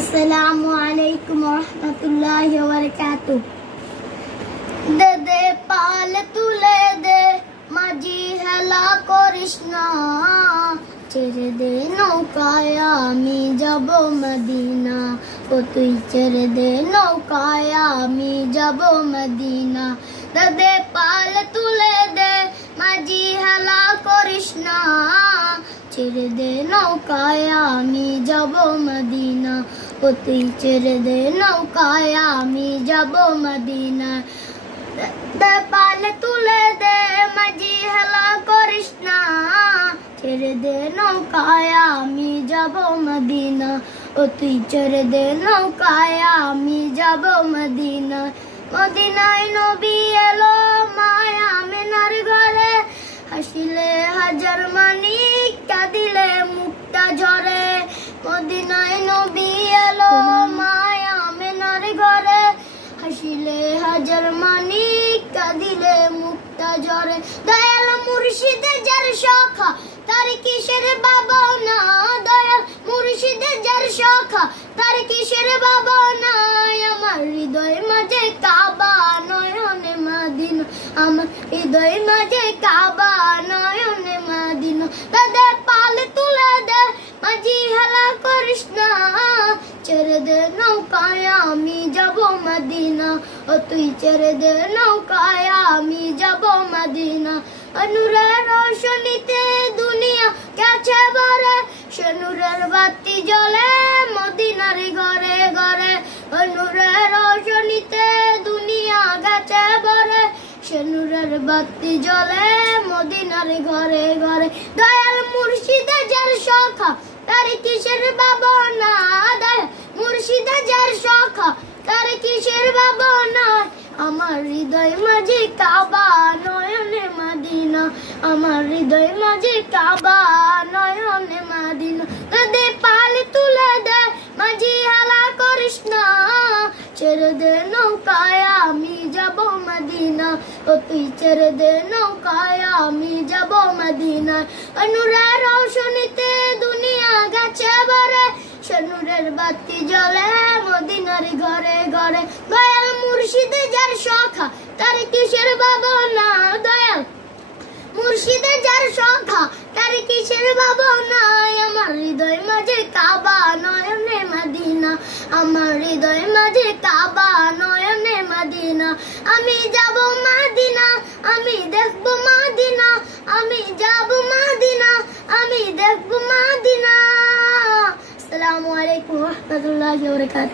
আসসালামু আলাইকুম ওয়া রাহমাতুল্লাহি ওয়া বারাকাতুহু। দে দে পাল তুলে দে মাঝি হেলা করিস না, ছেড়ে দে নৌকায় আমি যাব মদিনা। ও তুই ছেড়ে দে নৌকায় আমি যাব মদিনা। দে দে পাল তুলে দে মাঝি হেলা করিস না, ছেড়ে দে নৌকায় আমি যাব মদিনা। ও তুই ছেড়ে দে নৌকায় আমি যাব মদিনা। দে পাল তুলে দে মাঝি হেলা করিস না, ছেড়ে দে নৌকায় আমি যাব মদিনা। ও তুই ছেড়ে দে নৌকায় আমি যাব মদিনা। মদিনায় নবী এলো মায়া আমিনার ঘরে, হাসিলে হাজার মানিক কাঁদিলে মুক্তা ঝরে। মদিনায় নবী এলো মায়া আমিনার ঘরে, হাসিলে হাজার মানিক কাঁদিলে মুক্তা ঝরে। দয়াল মুর্শিদে যার সখা তার কিসের ভাবনা, দয়াল মুর্শিদে যার সখা তার কিসের ভাবনা। আমার হৃদয় মাঝে কাবা নয়নে মদিনা, আমার হৃদয় মাঝে কাবা নয়নে মদিনা। দে পাল তুলে দে মাঝি হেলা করিস না, ছেড়ে দে নৌকায় আমি যাব মদিনা। ও তুই ছেড়ে দে নৌকায় আমি যাব মদিনা। নূরের রোশনীতে দুনিয়া গেছে ভরে, সে নূরের বাতি জ্বলে মদিনার ঘরে ঘরে। নূরের রোশনীতে দুনিয়া গেছে ভরে, সে নূরের বাতি জ্বলে মদিনার ঘরে ঘরে। দয়াল মুর্শিদে যার সখা তার কিসের ভাবনা, দয়াল মুর্শিদে যার সখা তার কিসের ভাবনা। আমার হৃদয় মাঝে কাবা নয়নে মদিনা, আমার হৃদয় মাঝে কাবা নয়নে মদিনা। দে পাল তুলে দে মাঝি হেলা করিস না, ছেড়ে দে নৌকায় আমি যাব মদিনা। ও তুই ছেড়ে দে নৌকায় আমি যাব মদিনা। নূরের রোশনীতে দুনিয়া গেছে ভরে, সে নূরের বাতি জ্বলে মদিনার ঘরে ঘরে। দয়াল মুর্শিদে যার সখা তার কিসের ভাবনা, দয়াল মুর্শিদে যার সখা তার কিসের ভাবনা। আমার হৃদয় মাঝে কাবা নয়নে মদিনা, আমার হৃদয় মাঝে কাবা নয়নে মদিনা। আমি যাব মদিনা, আমি দেখব মদিনা, আমি যাব মদিনা, আমি দেখব মদিনা। আসসালামু আলাইকুম ওয়া রাহমাতুল্লাহি ওয়া বারাকাতুহু।